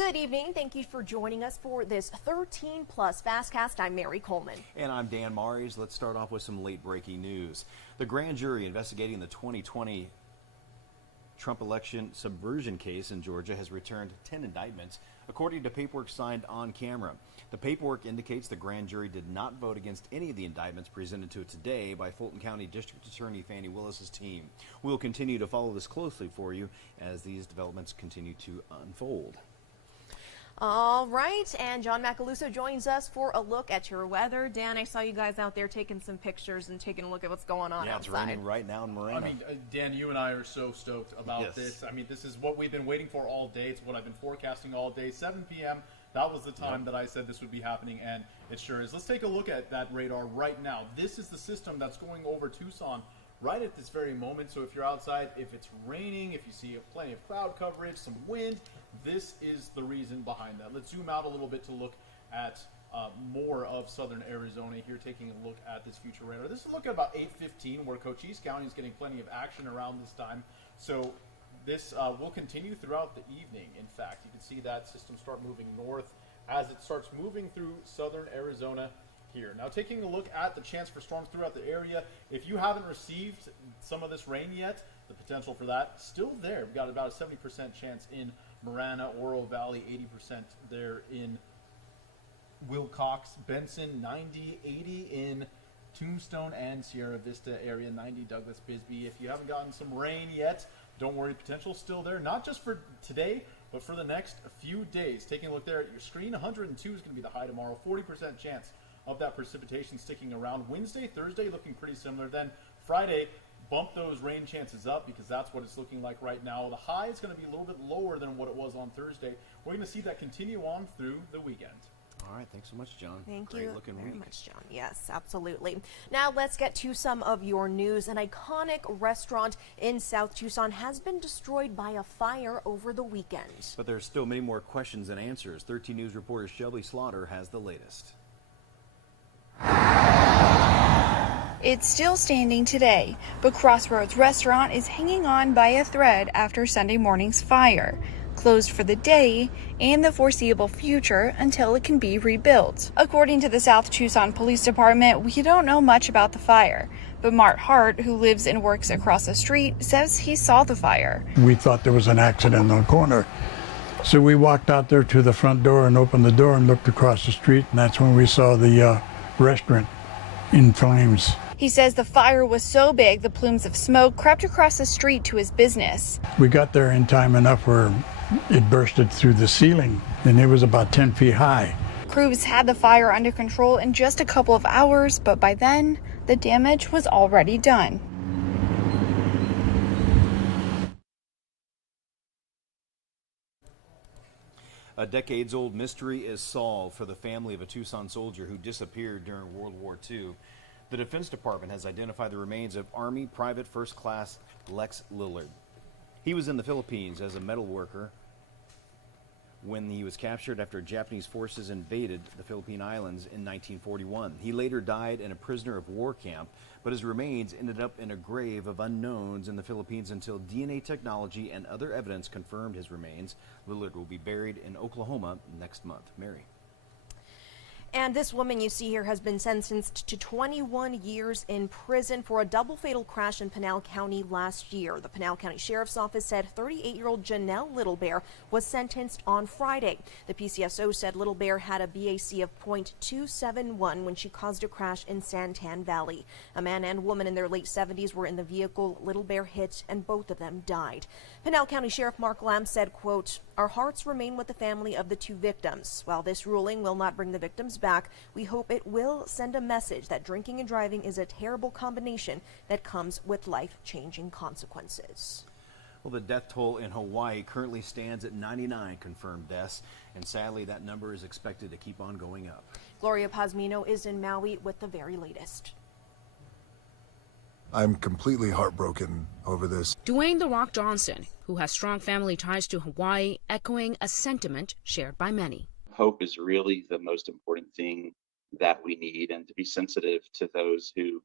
Good evening. Thank you for joining us for this 13 Plus FastCast. I'm Mary Coleman. And I'm Dan Mares. Let's start off with some late breaking news. The grand jury investigating the 2020 Trump election subversion case in Georgia has returned 10 indictments, according to paperwork signed on camera. The paperwork indicates the grand jury did not vote against any of the indictments presented to it today by Fulton County District Attorney Fannie Willis's team. We'll continue to follow this closely for you as these developments continue to unfold. All right, and John Macaluso joins us for a look at your weather. Dan, I saw you guys out there taking some pictures and taking a look at what's going on outside. Yeah, it's raining right now in Marina. I mean, Dan, you and I are so stoked about this. I mean, this is what we've been waiting for all day. It's what I've been forecasting all day. 7 p.m., that was the time that I said this would be happening, and it sure is. Let's take a look at that radar right now. This is the system that's going over Tucson right at this very moment. So if you're outside, if it's raining, if you see plenty of cloud coverage, some wind, this is the reason behind that. Let's zoom out a little bit to look at more of southern Arizona here, taking a look at this future radar. This is a look at about 8:15, where Cochise County is getting plenty of action around this time. So this will continue throughout the evening. In fact, you can see that system start moving north as it starts moving through southern Arizona here. Now, taking a look at the chance for storms throughout the area, if you haven't received some of this rain yet, the potential for that still there. We've got about a 70% chance in Marana, Oro Valley, 80% there in Wilcox, Benson, 90, 80 in Tombstone and Sierra Vista area, 90 Douglas Bisbee. If you haven't gotten some rain yet, don't worry, potential still there, not just for today, but for the next few days. Taking a look there at your screen, 102 is going to be the high tomorrow, 40% chance of that precipitation sticking around. Wednesday, Thursday looking pretty similar. Then Friday, bump those rain chances up because that's what it's looking like right now. The high is going to be a little bit lower than what it was on Thursday. We're going to see that continue on through the weekend. All right, thanks so much, John. Thank Great you looking very week. much, John. Yes, absolutely. Now let's get to some of your news. An iconic restaurant in South Tucson has been destroyed by a fire over the weekend. But there's still many more questions than answers. 13 News reporter Shelby Slaughter has the latest. It's still standing today, but Crossroads Restaurant is hanging on by a thread after Sunday morning's fire. Closed for the day and the foreseeable future until it can be rebuilt. According to the South Tucson Police Department, we don't know much about the fire, but Mart Hart, who lives and works across the street, says he saw the fire. We thought there was an accident on the corner, so we walked out there to the front door and opened the door and looked across the street, and that's when we saw the restaurant in flames. He says the fire was so big the plumes of smoke crept across the street to his business. We got there in time enough where it bursted through the ceiling, and it was about 10 feet high. Crews had the fire under control in just a couple of hours, but by then, the damage was already done. A decades-old mystery is solved for the family of a Tucson soldier who disappeared during World War II. The Defense Department has identified the remains of Army Private First Class Lex Lillard. He was in the Philippines as a metal worker when he was captured after Japanese forces invaded the Philippine Islands in 1941. He later died in a prisoner of war camp, but his remains ended up in a grave of unknowns in the Philippines until DNA technology and other evidence confirmed his remains. Lillard will be buried in Oklahoma next month. Mary. And this woman you see here has been sentenced to 21 years in prison for a double fatal crash in Pinal County last year. The Pinal County Sheriff's Office said 38-year-old Janelle Littlebear was sentenced on Friday. The PCSO said Littlebear had a BAC of .271 when she caused a crash in Santan Valley. A man and woman in their late 70s were in the vehicle Littlebear hit, and both of them died. Pinal County Sheriff Mark Lamb said, quote, "Our hearts remain with the family of the two victims. While this ruling will not bring the victims back, we hope it will send a message that drinking and driving is a terrible combination that comes with life-changing consequences." Well, the death toll in Hawaii currently stands at 99 confirmed deaths, and sadly that number is expected to keep on going up. Gloria Pazmino is in Maui with the very latest. I'm completely heartbroken over this. Dwayne "The Rock" Johnson, who has strong family ties to Hawaii, echoing a sentiment shared by many. Hope is really the most important thing that we need, and to be sensitive to those who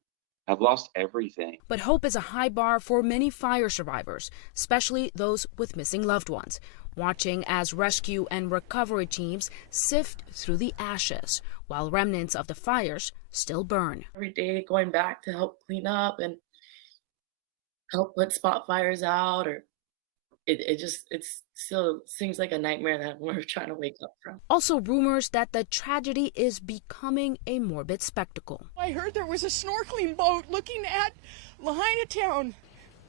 I've lost everything. But hope is a high bar for many fire survivors, especially those with missing loved ones, watching as rescue and recovery teams sift through the ashes while remnants of the fires still burn. Every day going back to help clean up and help put spot fires out, or it still seems like a nightmare that we're trying to wake up from. Also rumors that the tragedy is becoming a morbid spectacle. I heard there was a snorkeling boat looking at Lahaina town.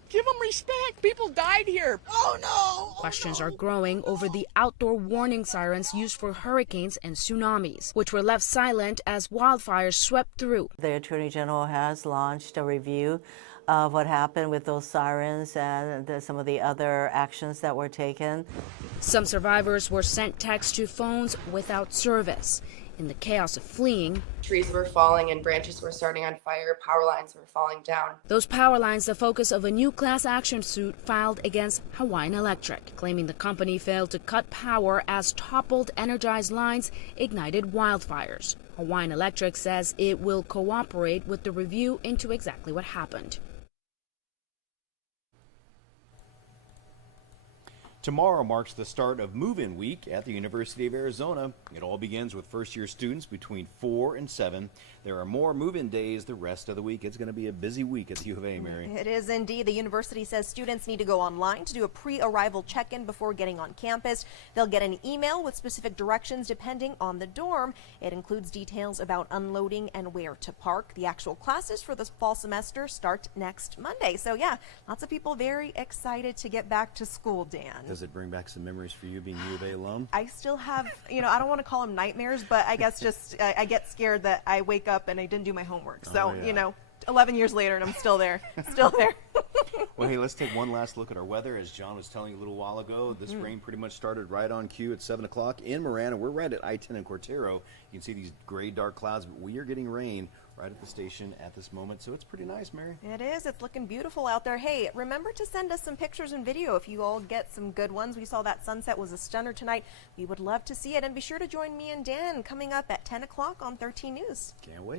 Give them respect. People died here. Oh no! Questions are growing over the outdoor warning sirens used for hurricanes and tsunamis, which were left silent as wildfires swept through. The Attorney General has launched a review of what happened with those sirens and some of the other actions that were taken. Some survivors were sent texts to phones without service. In the chaos of fleeing, trees were falling and branches were starting on fire, power lines were falling down. Those power lines the focus of a new class action suit filed against Hawaiian Electric, claiming the company failed to cut power as toppled energized lines ignited wildfires. Hawaiian Electric says it will cooperate with the review into exactly what happened. Tomorrow marks the start of move-in week at the University of Arizona. It all begins with first-year students between 4 and 7. There are more move-in days the rest of the week. It's going to be a busy week at the U of A, Mary. It is indeed. The university says students need to go online to do a pre-arrival check-in before getting on campus. They'll get an email with specific directions depending on the dorm. It includes details about unloading and where to park. The actual classes for this fall semester start next Monday. So yeah, lots of people very excited to get back to school, Dan. Does it bring back some memories for you being U of A alum? I still have, I don't want to call them nightmares, but I guess just I get scared that I wake up and I didn't do my homework. So, 11 years later and I'm still there. Still there. Well, hey, let's take one last look at our weather. As John was telling you a little while ago, this rain pretty much started right on cue at 7 o'clock in Marana. We're right at I-10 and Cortero. You can see these gray, dark clouds, but we are getting rain right at the station at this moment, so it's pretty nice, Mary. It is. It's looking beautiful out there. Hey, remember to send us some pictures and video if you all get some good ones. We saw that sunset was a stunner tonight. We would love to see it, and be sure to join me and Dan coming up at 10 o'clock on 13 News. Can't wait.